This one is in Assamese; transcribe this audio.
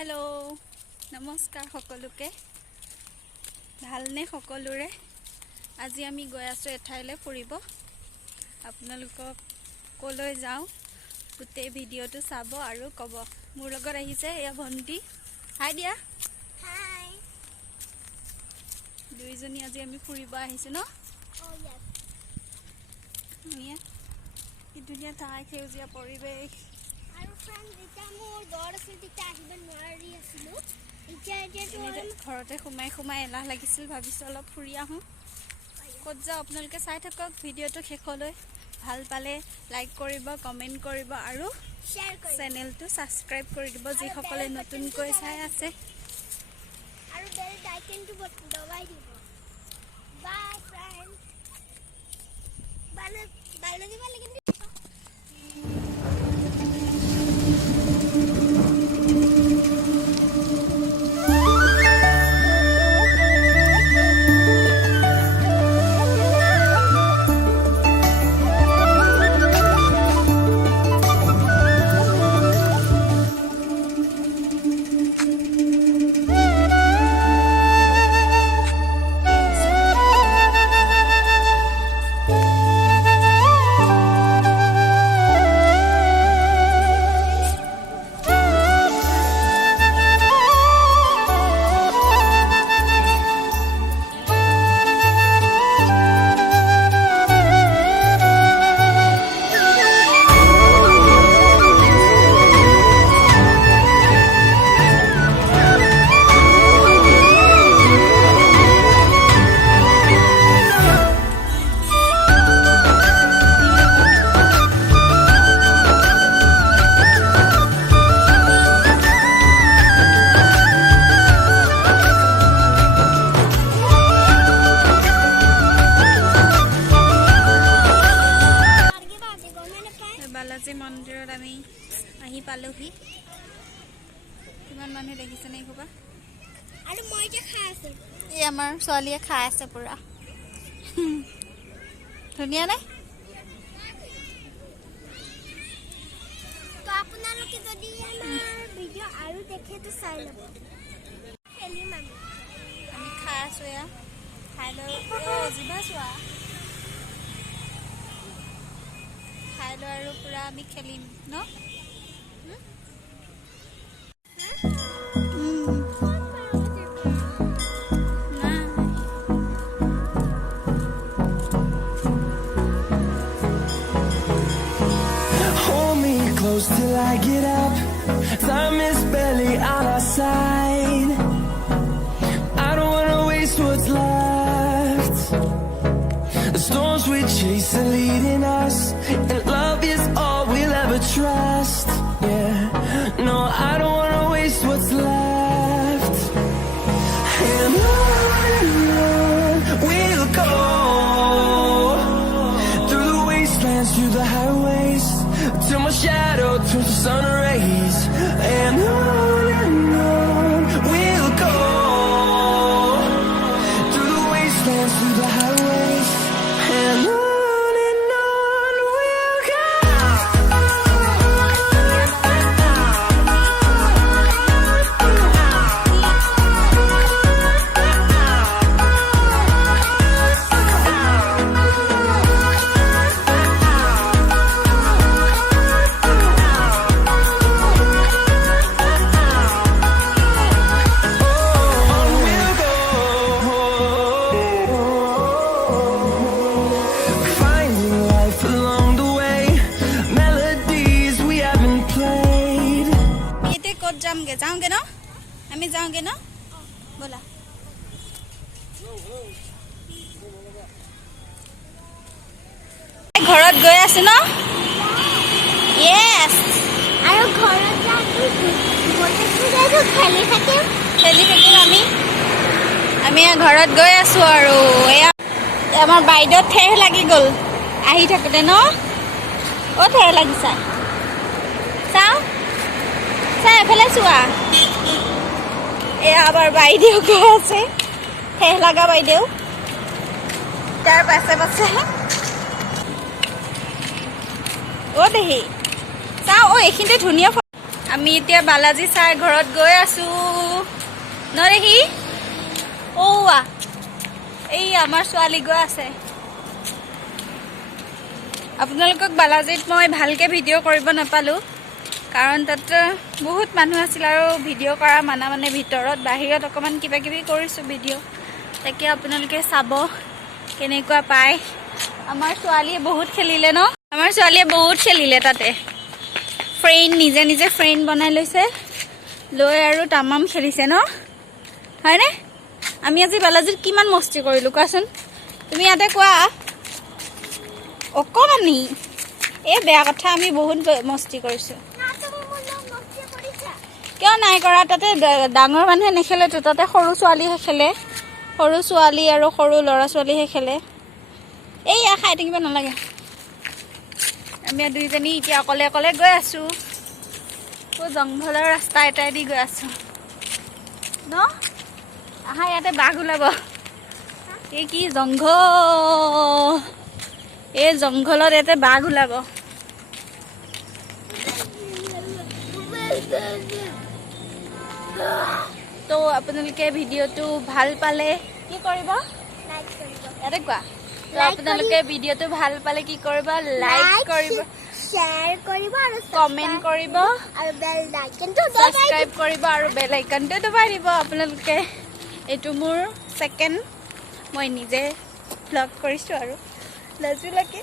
हेलो नमस्कार सकलोके भालने सकलोरे আজি আমি গৈ আছো এঠাইলে ফুৰিব আপোনালোকক কলৈ যাও গোটেই ভিডিওটো চাব আৰু কব মোৰ লগত আহিছে এয়া ভন্টি হাই দিয়া হাই দুইজনী আজি আমি ফুৰিব আহিছো ন ও ইয়েস নিয়া কি দুনিয়া ঠাই সেউজীয়া পৰিবেশ আৰু ফ্ৰেন্ড এটা মোৰ দৰ আছিল তিতা আহিব নোৱাৰি আছিলো এতিয়া ঘৰতে সোমাই এলাহ লাগিছিল ভাবিছো অলপ ফুৰি আহো কত যাও আপোনালোকে চাই থাকক ভিডিওটো শেষলৈ ভাল পালে লাইক কৰিব কমেন্ট কৰিব আৰু শেয়াৰ কৰিব চেনেলটো সাবস্ক্ৰাইব কৰি দিব যি সকলে নতুনকৈ চাই আছে আৰু বেল আইকনটো দবাই দিব বাই ফ্ৰেন্ড বালাজি লাগি balaji mondirt আমি আহি পালোহি কিমান মানুহ দেখিছে নাই কোবা আৰু মই যে খাই আছো এই আমাৰ ছোৱালীয়ে খাই আছে পুৰা ধুনিয়া নাই তো আপোনালোকে যদি আমাৰ ভিডিও আৰু দেখে তো চাই লব খেলিম আমি খাই আছো এয়া খাই লৈ জিভা চোৱা খাই লৈ আৰু পুৰা আমি খেলিম ন Till I get up, time is barely on our side. I don't wanna waste what's left. The storms we chase are leading us, and love is all we'll ever trust. Yeah, no, I don't wanna waste what's left. And on we'll go, through the wastelands, through the highways, till my shadow turns to sun rays. And on we'll go, through the wastelands, through the highways. And on we'll go. जाओगे ना আমি যাওগে না बोला ঘৰত গৈ আছে না यस আৰু ঘৰত যাই বলতে খেলি থাকিম আমি ঘৰত গৈ আছো আৰু এয়া আমাৰ বাইদেউ ঠেহ লাগি গল আহি থাকতে ন ও ঠেহ লাগিছা চাও চাই এফালে চোৱা এয়া আবাৰ বাইদেউ গৈ আছে ঠেহ লাগা বাইদেউ তাৰ পাছে পাছে ও দেহি চাও ও এইখিনিতে ধুনীয়া আমি এতিয়া বালাজী চাই ঘৰত গৈ আছো নৰেহি ওৱা এই আমাৰ ছোৱালী গৈ আছে আপোনালোকক বালাজীত মই ভালকে ভিডিঅ' কৰিব নাপালো কাৰণ তাত বহুত মানুহ আছিল আৰু ভিডিঅ' কৰা মানে ভিতৰত বাহিৰত অকমান কিবা কিবি কৰিছো ভিডিঅ' তাকে আপোনালোকে চাব কেনেকুৱা পায় আমাৰ ছোৱালীয়ে বহুত খেলিলে ন আমাৰ ছোৱালীয়ে বহুত খেলিলে তাতে ফ্ৰেণ্ড নিজে নিজে ফ্ৰেণ্ড বনাই লৈছে লৈ আৰু তামাম খেলিছে ন হয়নে আমি আজি বালাজীত কিমান মস্তি কৰিলো কোৱাচোন তুমি ইয়াতে কোৱা অকমানি এই বেয়া কথা আমি বহুত মস্তি কৰিছো কিয় নাই কৰা তাতে ডাঙৰ মানুহে নেখেলে তাতে সৰু ছোৱালীহে খেলে সৰু ছোৱালী আৰু সৰু ল'ৰা ছোৱালীহে খেলে এইয়া খাই থাকিব নালাগে আমি দুইজনী এতিয়া অকলে অকলে গৈ আছো জংঘলৰ ৰাস্তা এটাইদি গৈ আছো ন আহা ইয়াতে বাঘ ওলাব এই কি জংঘল এই জংঘলত ইয়াতে বাঘ ওলাব তো আপোনালোকে ভিডিঅ'টো ভাল পালে কি কৰিব ইয়াতে কোৱা তো আপোনালোকে ভিডিঅ'টো ভাল পালে কি কৰিব লাইক কৰিব শ্বেয়াৰ কৰিব আৰু কমেন্ট কৰিব আৰু বেল আইকনটো সাবস্ক্ৰাইব কৰিব আৰু বেল আইকনটো দবাই দিব আপোনালোকে এইটো মোৰ সেকেন্ড মই নিজে ব্লগ কৰিছো আৰু লাজু লাগে